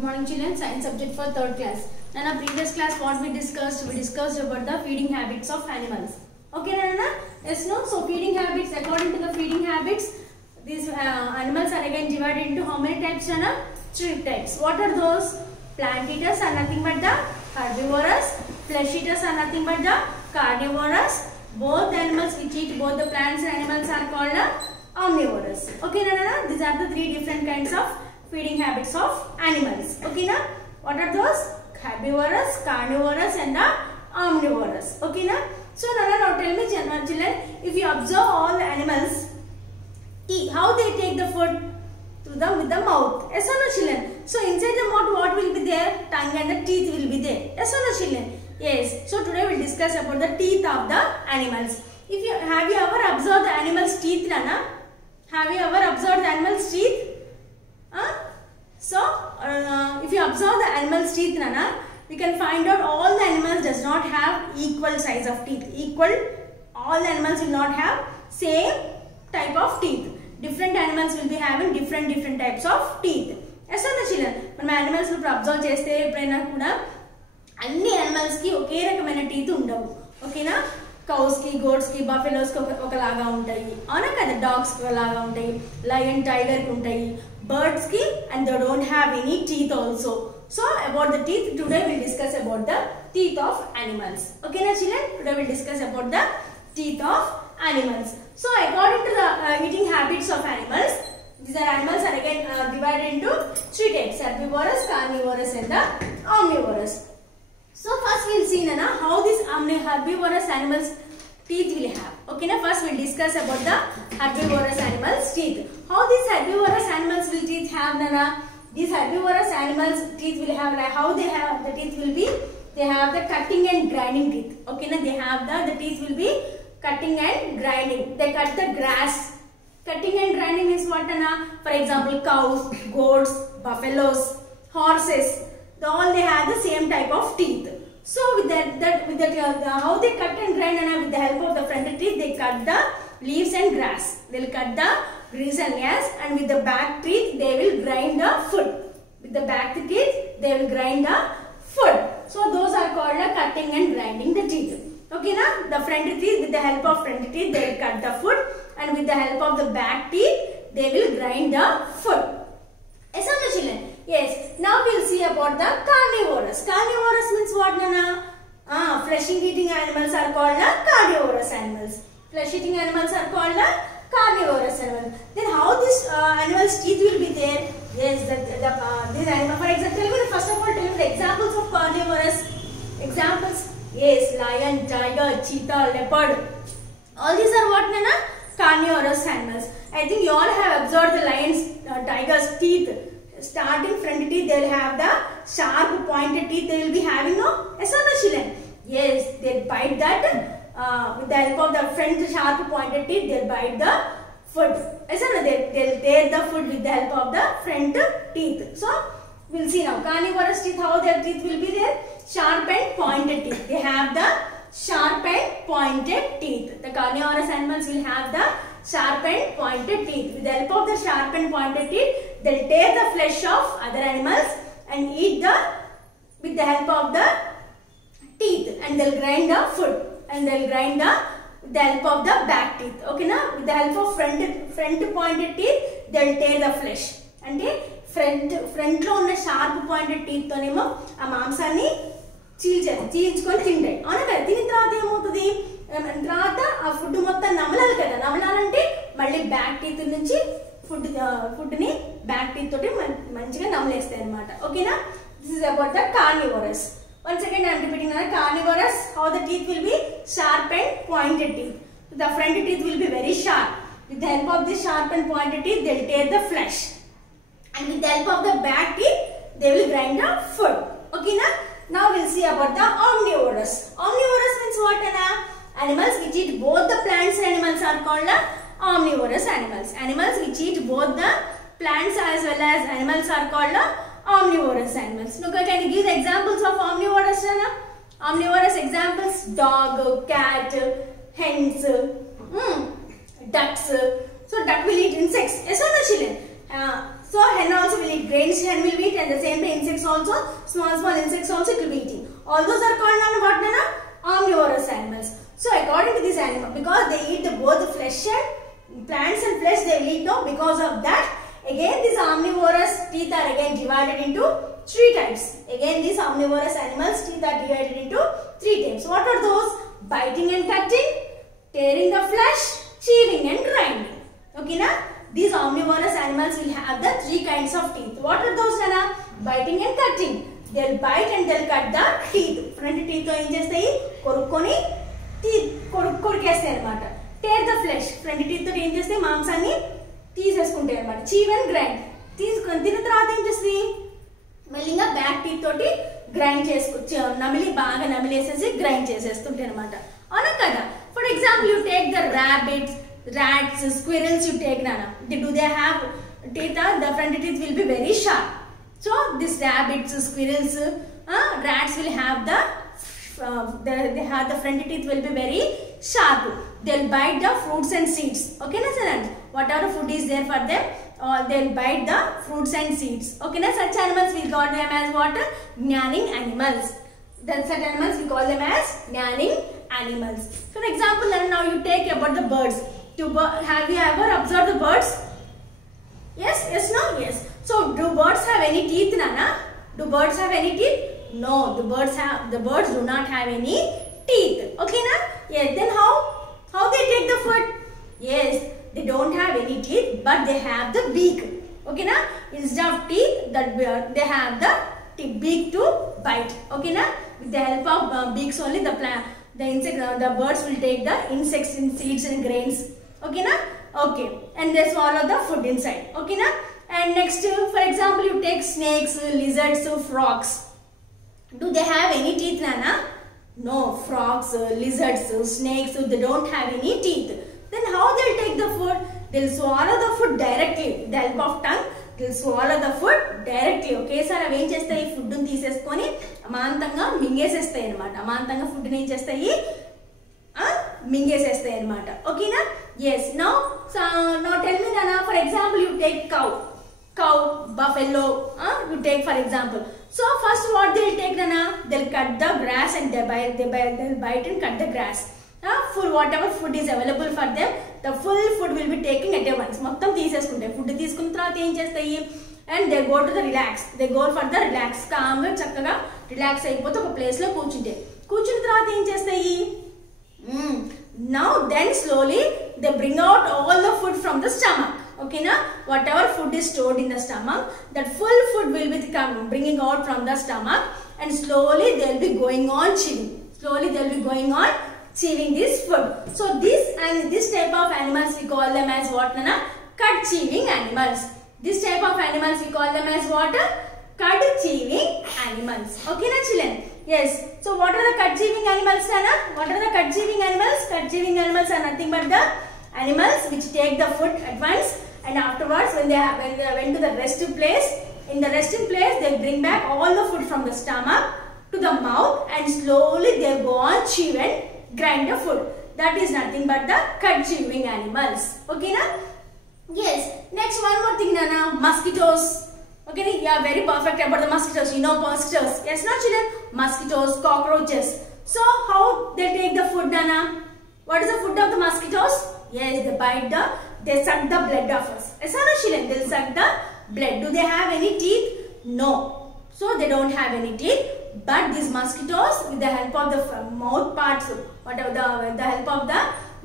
Good morning children, science subject for 3rd class. In our previous class what we discussed about the feeding habits of animals. Okay Nana? Yes, no? So feeding habits, according to the feeding habits, these animals are again divided into how many types Nana? 3 types. What are those? Plant eaters are nothing but the herbivorous, flesh eaters are nothing but the carnivorous. Both the animals which eat both the plants and animals are called omnivorous. Okay Nana? These are the 3 different kinds of feeding habits of animals. Okay na? What are those? Herbivorous, carnivorous and the omnivorous. Okay na? So Nana, now tell me children, if you observe all the animals, how they take the food to them with the mouth. Yes or no children? So inside the mouth what will be there? Tongue and the teeth will be there. Yes or no children? Yes. So today we will discuss about the teeth of the animals. Have you ever observed the animal's teeth, Nana? Have you ever observed the animal's teeth? So, if you observe the animal's teeth, Nana, we can find out all the animals does not have equal size of teeth. All the animals will not have same type of teeth. Different animals will be having different types of teeth. Yes or no children? When animals will observe cheste eppadaina kuda anni animals ki oke rakamana teeth undavu. Okay na? Cows ki, goats ki, buffaloes ki okalaga untayi. Avuna kada dogs ki okalaga untayi. Lion, tiger ki untayi. Birds ki, and they don't have any teeth also. So about the teeth, today we will discuss about the teeth of animals. Okay na children? Today we will discuss about the teeth of animals. So according to the eating habits of animals, these animals are again divided into 3 types: herbivorous, carnivorous and the omnivorous. So first we will see Nana how these herbivorous animals teeth will have. Okay na, first we will discuss about the herbivorous animals teeth. How these herbivorous animals will teeth have, Nana? These herbivorous animals teeth will have, like how they have the teeth will be, they have the cutting and grinding teeth. Okay na, they have the teeth will be cutting and grinding. They cut the grass. Cutting and grinding means what, Nana? For example, cows, goats, buffaloes, horses, all they have the same type of teeth. So with that how they cut and grind, and with the help of the front teeth, they cut the leaves and grass. They will cut the grease and grass, and with the back teeth, they will grind the food. With the back teeth, they will grind the food. So those are called cutting and grinding the teeth. Okay na? The front teeth, with the help of front teeth, they will cut the food, and with the help of the back teeth, they will grind the food. Yes or no children? Yes. Now we will see about the carnivorous. Carnivorous means what, Nana? Flesh-eating animals are called carnivorous animals. Flesh-eating animals are called carnivorous animals. Then how this animal's teeth will be there? Yes, this animal. For example, first of all, tell me the examples of carnivorous. Examples. Yes, lion, tiger, cheetah, leopard. All these are what, Nana? Carnivorous animals. I think you all have observed the lion's, tiger's teeth. Starting front teeth, they will have the sharp pointed teeth. They will be having, no? Yes or no children? Yes, they bite that with the help of the front sharp pointed teeth. They will bite the food. Yes or no? They will tear the food with the help of the front teeth. So we will see now carnivorous teeth, how their teeth will be there. Sharp and pointed teeth. They have the sharp and pointed teeth. The carnivorous animals will have the sharp and pointed teeth. With the help of the sharp and pointed teeth, they will tear the flesh of other animals and eat with the help of the teeth, and they will grind the food, and they will grind with the help of the back teeth. Okay na? With the help of front pointed teeth, they will tear the flesh. And front lo ఉన్న sharp pointed teeth తోనేమో ఆ మాంసాన్ని చీల్చుకొని తింటాయి. అవునా కదా? తిన్న తర్వాత ఏమవుతుంది? తర్వాత ఆ ఫుడ్ మొత్తం నమలాలి కదా. నమలాలంటే మళ్ళీ బ్యాక్ టీత్ నుంచి ఫుడ్ ని బ్యాక్ టీత్ తోటి మంచిగా నమలేస్తాయి అన్నమాట. ఓకేనా? This is about the carnivorous. Once again I am repeating that carnivorous, how the teeth will be sharp and pointed teeth. The front teeth will be very sharp. With the help of the sharp and pointed teeth, they will tear the flesh. And with the help of the back teeth, they will grind the food. Okay na? Now we will see about the omnivorous. Omnivorous means what, Anna? Animals which eat both the plants and animals are called omnivorous animals. Animals which eat both the plants as well as animals are called omnivorous animals. Look, can you give the examples of omnivorous? Omnivorous examples: dog, cat, hens, ducks. So duck will eat insects. Yes or no children? So hen also will eat grains. Hen will eat, and the same way insects also, small insects also it will be eating. All those are called what, Nana? Omnivorous animals. So according to this animal, because they eat both the flesh and plants and flesh, they will eat, no, because of that, again these omnivorous teeth are again divided into 3 types. Again these omnivorous animals teeth are divided into 3 types. What are those? Biting and cutting, tearing the flesh, chewing and grinding. Okay, na? These omnivorous animals will have the 3 kinds of teeth. What are those, Nana? Biting and cutting. They'll bite and they'll cut the teeth. Front teeth to em chestayi korukoni teeth korukestayi anamata. Tear the flesh. Front teeth to em chestayi మాంసాన్ని తీసేసుకుంటాయి అన్నమాట. Chew and grind. తిన్న తర్వాత ఏం చేస్తుంది? మెల్లిగా back teeth తోటి grind చేసుకొచ్చి నమిలి బాగా నమిలేసేసి గ్రైండ్ చేసేస్తుంటాయి అన్నమాట. అవునా కదా? For example you take the rabbits, rats, squirrels you take, Nana. Do they have teeth? The front teeth will be very sharp. So these rabbits, squirrels, rats will have they have the front teeth will be very sharp. They'll bite the fruits and seeds. Okay, na students? Whatever food is there for them, they'll bite the fruits and seeds. Okay, na? Such animals we call them as what? Gnawing animals. Then such animals we call them as gnawing animals. For example, now you take about the birds. Have you ever observed the birds? Yes, yes, no, yes. So, do birds have any teeth, Nana? Do birds have any teeth? No, the birds do not have any teeth. Okay, na? Yes. Then how they take the food? Yes, they don't have any teeth, but they have the beak. Okay, na? Instead of teeth, they have the beak to bite. Okay, na? With the help of beaks only, the birds will take the insects and seeds and grains. Okay, na? Okay, and they swallow the food inside. Okay, na? And next, for example, you take snakes, lizards, frogs. Do they have any teeth, Nana? No, frogs, lizards, snakes, they don't have any teeth. Then how they'll take the food? They'll swallow the food directly. With the help of tongue, they'll swallow the food directly. Okay, sir, అవి ఏం చేస్తాయి? Food ని తీసేసుకొని అమాంతంగా మింగేసేస్తాయి అన్నమాట. అమాంతంగా food ని ఏం చేస్తాయి? మింగేసేస్తాయి అన్నమాట. ఓకేనా? Yes. Now tell me, Nana, for example, you take cow, buffalo, you take for example. So first what they'll take, Nana? They'll cut the grass and they'll bite and cut the grass. Full whatever food is available for them, the full food will be taken at once. మొత్తం తీసేసుకుంటాయి. Food తీసుకున్న తర్వాత ఏం చేస్తాయి? And they go to the relax. They go for the relax. కామ్గా చక్కగా relax అయిపోతే ఒక place లో కూర్చుంటాయి. కూర్చున్న తర్వాత ఏం చేస్తాయి? Now then slowly they bring out all the food from the stomach. Okay, na? Whatever food is stored in the stomach, that full food will be bringing out from the stomach, and slowly they will be going on chewing. Slowly they will be going on chewing this food. So this type of animals we call them as what, Nana? Cud chewing animals. This type of animals we call them as what? Cud chewing animals. Okay, na children? Yes. So what are the cud chewing animals, Nana? What are the cud chewing animals? Cud chewing animals are nothing but the animals which take the food at once, and afterwards when they went to the resting place, in the resting place they bring back all the food from the stomach to the mouth, and slowly they go on chew and grind the food. That is nothing but the cud chewing animals. Okay, na? Yes. Next, one more thing, Nana. Mosquitoes. Okay, you are very perfect about the mosquitoes. You know mosquitoes. Yes, no children? Mosquitoes, cockroaches. So how they take the food, Nana? What is the food of the mosquitoes? Yes, they suck the blood of us. Yes, no children? They suck the blood. Do they have any teeth? No. So they don't have any teeth. But these mosquitoes, with the help of the mouth parts, whatever the help of the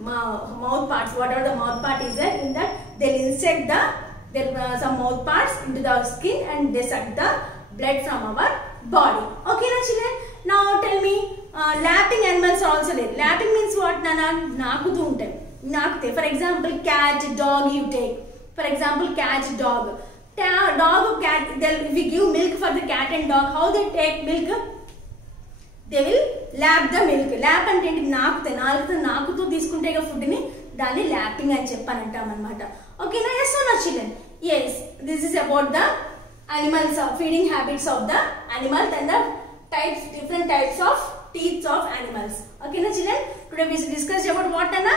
mouth parts, whatever the mouth part is there, in that they'll insect some mouth parts into the skin, and they suck the blood from our body. Okay, na children? Now tell me, lapping animals are also there. Lapping means what, Nana? Nakutu untai. Nakute. For example, cat, dog you take. For example, cat, dog. Dog, cat, if we give milk for the cat and dog, how they take milk? They will lap the milk. Lap అంటే నాకుతే నాకుతూ తీసుకుంటే food ని దాన్ని lapping అని చెప్పానంటాం అన్నమాట. ఓకేనా? yes or no children? Yes, this is about the animals, feeding habits of the animals and the different types of teeth of animals. Okay, na children? Today we discussed about what, Nana?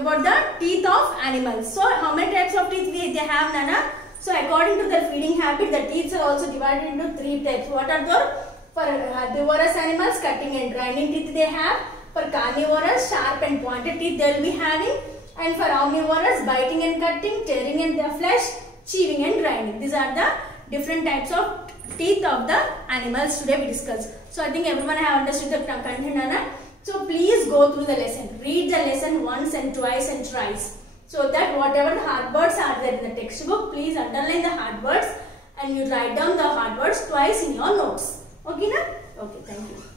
About the teeth of animals. So how many types of teeth they have, Nana? So according to their feeding habit, the teeth are also divided into 3 types. What are those? For herbivorous animals, cutting and grinding teeth they have. For carnivorous, sharp and pointed teeth they will be having. And for omnivorous, biting and cutting, tearing in the flesh, chewing and grinding. These are the different types of teeth of the animals today we discussed. So I think everyone have understood the content, Anna. So please go through the lesson. Read the lesson once and twice and thrice. So that whatever the hard words are there in the textbook, please underline the hard words and you write down the hard words twice in your notes. Okay, na? Okay, thank you.